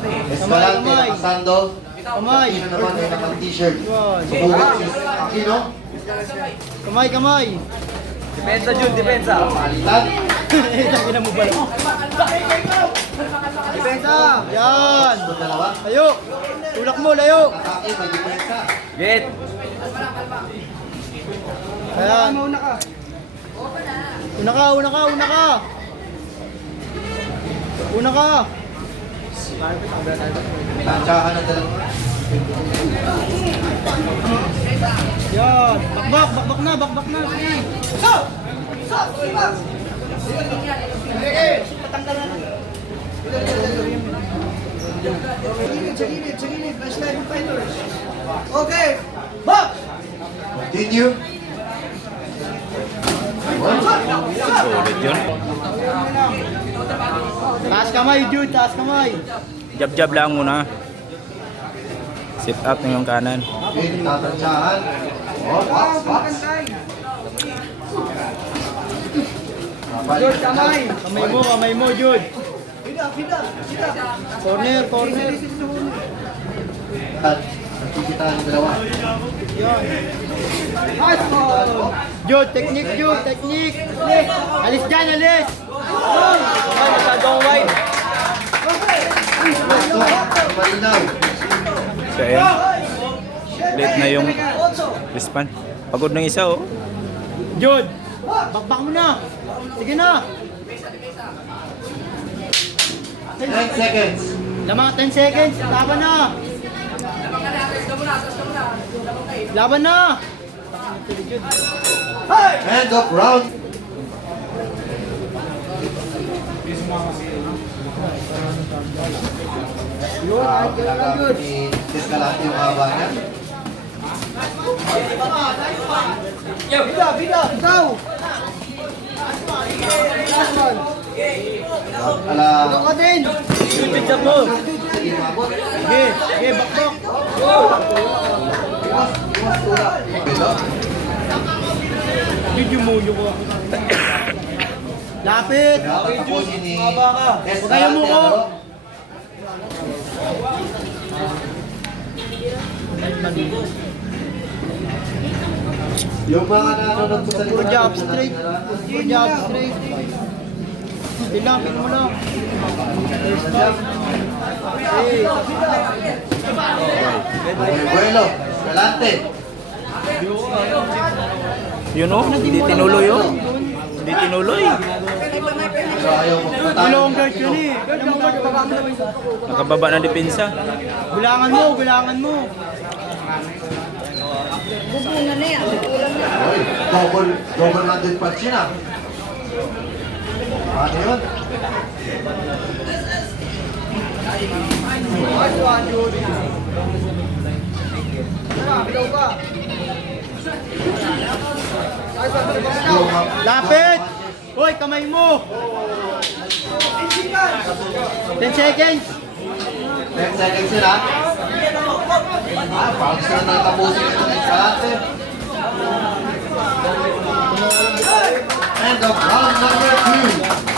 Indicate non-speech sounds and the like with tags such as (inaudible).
Escalante, kamay. nakasando. Kamay. Aquino naman ay naman t-shirt. Yun. Subukan si Aquino. Kamay, kamay. Depensa, Jun, depensa. Palitan. (laughs) Tangina mo pala. Depensa. Yan. Layo. Tulak mo, layo. Atake, may depensa. Get. Ayan. Una ka. Una ka, una ka, una ka. Una ka. Tansyahan ng dalawa. Yan. Bakbak, bakbak na, bakbak na. Sige. Okay. Box. Continue. Solid yun. Taas kamay, Jude. Taas kamay. Jab-jab lang muna. Sit up ng yung kanan. Okay, tatansyahan. Oh, box, box. George, kamay. Kamay mo, kamay mo, Jude. Corner, corner. Nakikita ng dalawa. Ball. Jude, technique, Jude, technique. Alis dyan, alis. Masyadong wide. So ayan. Late na yung respawn. Pagod ng isa oh. Jude, bakbak mo na. Sige na. 10 seconds. Lamang 10 seconds. Laban na. Laban na. End of round. Wow, ginagawa ni Escalante yung haba niya. Vida, vida, ikaw. Ala, Ikaw ka din. Job mo. sige. Sige, bakbak. Iwas, iwas tulak. Bilo. Jude, yung muyo ko. Lapit. Tatapusin ni Haba ka. Huwag muko. ano? Yung mga nanonood po sa likod Good job, straight. job, straight. Pin lang, pin mo lang. First time. Hey, Buelo, Escalante. Yun oh. Hindi tinuloy oh. Hindi tinuloy. So ayaw magpatalo. Gulong guard yun eh. Nakababa na depensa. Gulangan mo, gulangan mo. Oy, double, double handed punch yun ah. Ano yun? Nice one, Lapit! Uy, kamay mo! 10 seconds! 10 seconds sila. ah. Ah, parang sila natapusin ito ng Escalante. End eh. of round number 2.